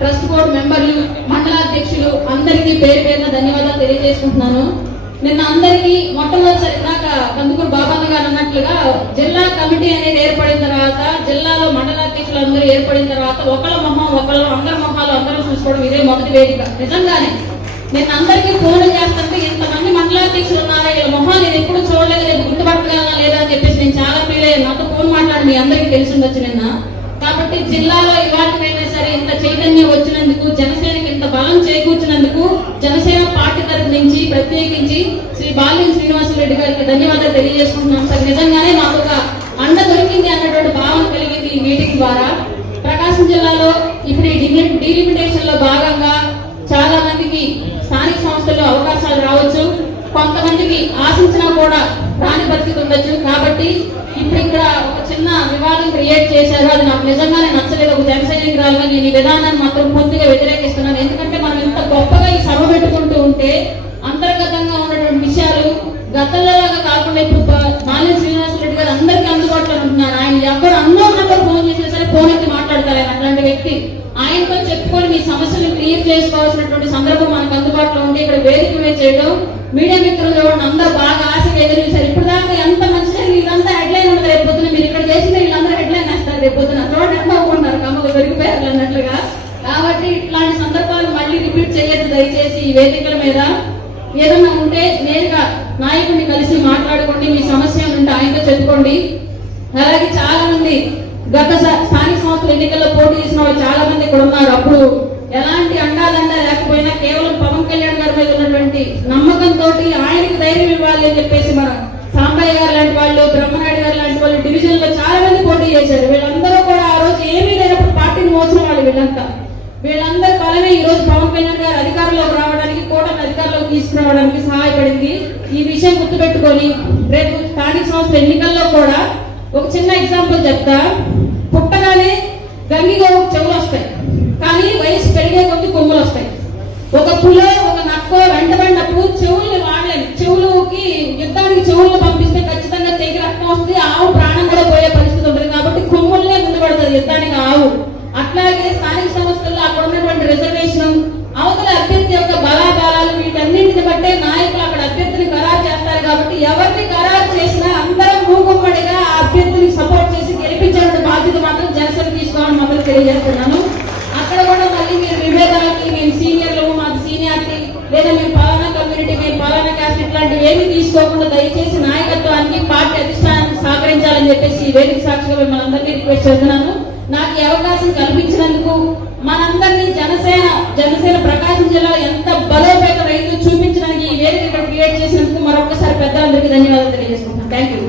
Trust board మెంబర్లు, మండలాధ్యక్షులు అందరికీ పేరు పేరున ధన్యవాదాలు తెలియజేసుకుంటున్నాను. నిన్న అందరికీ మొట్టమొదటిసారి ఇందాక కందుకూరు బాబాన్న గారు అన్నట్లుగా జిల్లా కమిటీ అనేది ఏర్పడిన తర్వాత, జిల్లాలో మండలాధ్యక్షులు అందరూ ఏర్పడిన తర్వాత ఒకళ్ళ మొహం ఒకళ్ళు, అందరి మొహాలు అందరూ చూసుకోవడం ఇదే మొదటి వేదిక. నిజంగానే నేను అందరికీ ఫోన్లు చేస్తుంటే ఇంతమంది మండలాధ్యక్షులు ఉన్నారా, వీళ్ళ మొహాలు నేను ఎప్పుడు చూడలేదు, రేపు గుర్తుపట్టగలనా లేదా అని చెప్పేసి నేను చాలా ఫీల్ అయ్యాను. నాతో ఫోన్ మాట్లాడి మీ అందరికీ తెలిసి ఉండొచ్చు నిన్న. కాబట్టి జిల్లాలో ఇవాళకైనా సరే ఇంత చైతన్యం వచ్చినందుకు, జనసేనకి ఇంత బలం చేకూర్చినందుకు జనసేన పార్టీ తరఫు నుంచి ప్రత్యేకించి శ్రీ బాలినేని శ్రీనివాసరెడ్డి గారికి ధన్యవాదాలు తెలియజేసుకుంటున్నాం సార్. నిజంగానే నాకు ఒక అండ దొరికింది అన్నటువంటి భావన కలిగింది ఈ మీటింగ్ ద్వారా. ప్రకాశం జిల్లాలో ఇప్పుడు ఈ డీలిమిటేషన్ లో భాగంగా చాలా మందికి స్థానిక సంస్థల్లో అవకాశాలు రావచ్చు, కొంతమందికి ఆశించినా కూడా రాని పరిస్థితి ఉండొచ్చు. కాబట్టి ఇప్పుడు ఇక్కడ ఒక చిన్న వివాదం క్రియేట్ చేశారు, అది నాకు నిజంగానే నచ్చలేదు. ఒక జన సైనికురాలుగా నేను ఈ విధానాన్ని మాత్రం పూర్తిగా వ్యతిరేకిస్తున్నాను. ఎందుకంటే మనం ఇంత గొప్పగా ఈ సభ పెట్టుకుంటూ ఉంటే అంతర్గతంగా ఉన్నటువంటి విషయాలు గతంలోలాగా కాకుండా ఇప్పుడు బాలినేని శ్రీనివాసరెడ్డి గారు అందరికీ అందుబాటులో ఉంటున్నారు. ఆయన ఎవరు అందరూ ఫోన్ చేసినా సరే ఫోన్ ఎత్తి మాట్లాడతారు. ఆయన అట్లాంటి వ్యక్తి. ఆయనతో చెప్పుకొని మీ సమస్యలు క్లియర్ చేసుకోవాల్సినటువంటి సందర్భం మనకు అందుబాటులో ఉంటే ఇక్కడ వేదిక మీద చేయడం, మీడియా మిత్రులు చూడండి అందరూ బాగా ఆశగా ఎదురించారు. ఇప్పుడు దాకా ఎంత మంచిగా ఇదంతా హెడ్లైన్ ఉంటుంది, రేపు పొద్దున మీరు ఇక్కడ చేసిన వీళ్ళందరూ హెడ్లైన్ వేస్తారు, రేపు పొద్దున చూడండి ఎంత అవ్వకుంటారు కమ్మలు దొరికిపోయారు అన్నట్లుగా. కాబట్టి ఇట్లాంటి సందర్భాలు మళ్ళీ రిపీట్ చేయొద్దు దయచేసి. ఈ వేదికల మీద ఏదన్నా ఉంటే నేరుగా నాయకుడిని కలిసి మాట్లాడుకోండి, మీ సమస్య ఉంటే ఆయనతో చెప్పుకోండి. అలాగే చాలా మంది గత స్థానిక సంస్థల ఎన్నికల్లో పోటీ చేసిన వాళ్ళు చాలా మంది ఇక్కడ ఉన్నారు. అప్పుడు ఎలాంటి అండాదండ లేకపోయినా కేవలం పవన్ కళ్యాణ్ గారి మీద ఉన్నటువంటి నమ్మకంతో ఆయనకి ధైర్యం ఇవ్వాలి అని చెప్పేసి మనం సాంబయ్య గారు లాంటి వాళ్ళు, బ్రహ్మనాయుడు గారు లాంటి వాళ్ళు డివిజన్ లో చాలా మంది పోటీ చేశారు. వీళ్ళందరూ కూడా ఆ రోజు ఏమీ లేనప్పుడు పార్టీని మోసిన వాళ్ళు వీళ్ళందరూ బలమే ఈ రోజు పవన్ కళ్యాణ్ గారు అధికారంలోకి రావడానికి, కూటమి అధికారంలోకి తీసుకురావడానికి సహాయపడింది. ఈ విషయం గుర్తుపెట్టుకొని రేపు స్థానిక సంస్థల ఎన్నికల్లో కూడా ఒక చిన్న ఎగ్జాంపుల్ చెప్తా. పుట్టగానే గంగిగోవు చెవులు వస్తాయి, కానీ వయసు పెరిగే కొద్ది కొమ్ములు వస్తాయి. ఒక పులో ఒక నక్కో వెంటబడినప్పుడు చెవుల్ని వాడలేము. చెవులకి యుద్ధానికి చెవులను పంపిస్తే ఖచ్చితంగా తెగి రక్తం వస్తుంది, ఆవు ప్రాణం కూడా పోయే పరిస్థితి ఉంటుంది. కాబట్టి కొమ్ములనే ముందు పడుతుంది యుద్ధానికి ఆవు. అట్లాగే స్థానిక సంస్థల్లో అక్కడ ఉన్నటువంటి రిజర్వేషన్, అవతల అభ్యర్థి యొక్క బలాబలాలు, వీటన్నింటిని బట్టే నాయకులు అక్కడ అభ్యర్థిని ఖరారు చేస్తారు. కాబట్టి ఎవరిని ఖరారు చేసినా అందరం మూగుమ్మడిగా ఆ అభ్యర్థిని సపోర్ట్ చేసి గెలిపించాలని బాధ్యత మాత్రం జనసేన తీసుకోవాలని మాత్రం తెలియజేస్తున్నాను. అక్కడ కూడా మళ్ళీ మీరు విభేదాలకి మేము సీనియర్లు, మాకు సీనియారిటీ, లేదా మేము పలానా కమ్యూనిటీ, మేము పలానా క్యాస్ట్ ఇట్లాంటివి ఏమీ తీసుకోకుండా దయచేసి నాయకత్వానికి, పార్టీ అధిష్టానానికి సహకరించాలని చెప్పేసి ఈ వేదిక సాక్షిగా మిమ్మల్ని అందరినీ రిక్వెస్ట్ చేస్తున్నాను. నాకు ఈ అవకాశం కల్పించినందుకు, మనందరినీ జనసేన ప్రకాశం జిల్లా ఎంత బలోపేతం రైతు చూపించడానికి ఈ వేదిక క్రియేట్ చేసినందుకు మరొకసారి పెద్దలందరికీ ధన్యవాదాలు తెలియజేసుకుంటున్నాను. Thank you.